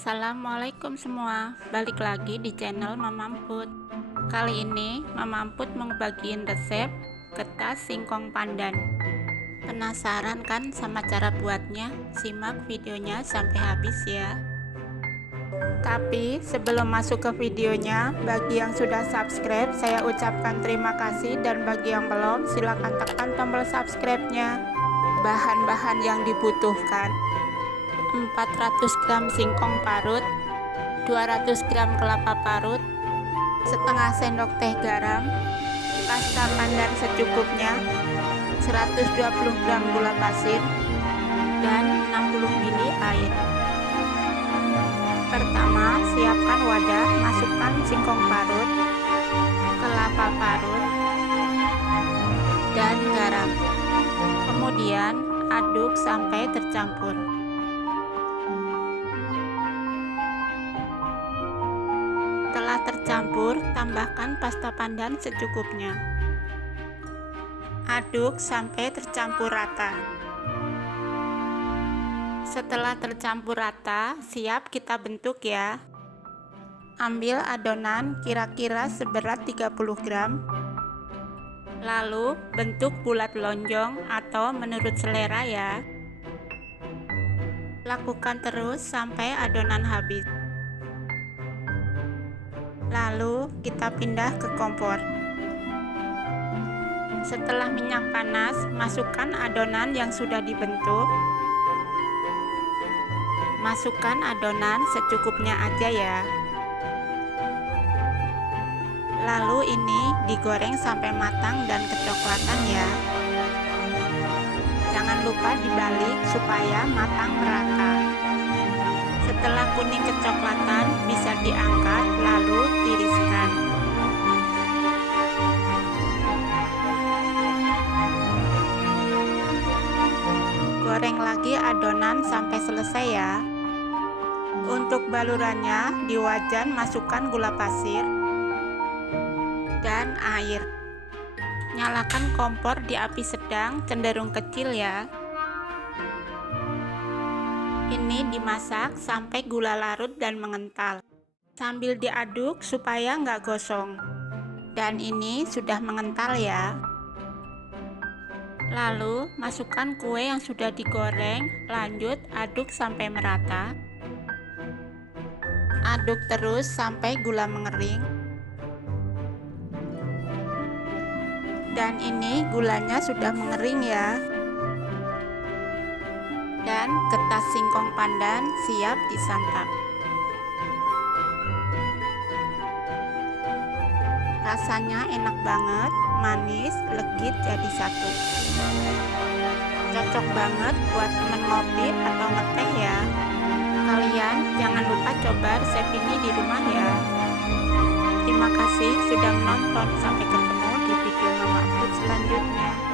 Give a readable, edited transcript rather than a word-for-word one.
Assalamualaikum semua, balik lagi di channel Mama Emput. Kali ini Mama Emput mau bagiin resep getas singkong pandan. Penasaran kan sama cara buatnya? Simak videonya sampai habis ya. Tapi sebelum masuk ke videonya, bagi yang sudah subscribe saya ucapkan terima kasih, dan bagi yang belum silahkan tekan tombol subscribe-nya. Bahan-bahan yang dibutuhkan: 400 gram singkong parut, 200 gram kelapa parut, setengah sendok teh garam, pasta pandan secukupnya, 120 gram gula pasir, dan 60 ml air. Pertama, siapkan wadah, masukkan singkong parut, kelapa parut, dan garam. Kemudian aduk sampai tercampur. Setelah tercampur, tambahkan pasta pandan secukupnya. Aduk sampai tercampur rata. Setelah tercampur rata, siap kita bentuk ya. Ambil adonan kira-kira seberat 30 gram. Lalu bentuk bulat lonjong atau menurut selera ya. Lakukan terus sampai adonan habis. Lalu kita pindah ke kompor. Setelah minyak panas, masukkan adonan yang sudah dibentuk. Masukkan adonan secukupnya aja ya. Lalu ini digoreng sampai matang dan kecoklatan ya. Jangan lupa dibalik supaya matang merata. Setelah kuning kecoklatan, bisa diangkat lalu tiriskan. Goreng lagi adonan sampai selesai ya. Untuk balurannya, di wajan masukkan gula pasir dan air. Nyalakan kompor di api sedang cenderung kecil ya. Ini dimasak sampai gula larut dan mengental, sambil diaduk supaya nggak gosong. Dan ini sudah mengental ya. Lalu masukkan kue yang sudah digoreng, lanjut aduk sampai merata. Aduk terus sampai gula mengering. Dan ini gulanya sudah mengering ya. Dan getas singkong pandan siap disantap. Rasanya enak banget, manis, legit jadi satu. Cocok banget buat temen ngopi atau ngeteh ya. Kalian jangan lupa coba resep ini di rumah ya. Terima kasih sudah menonton, sampai ketemu di video Mama Emput selanjutnya.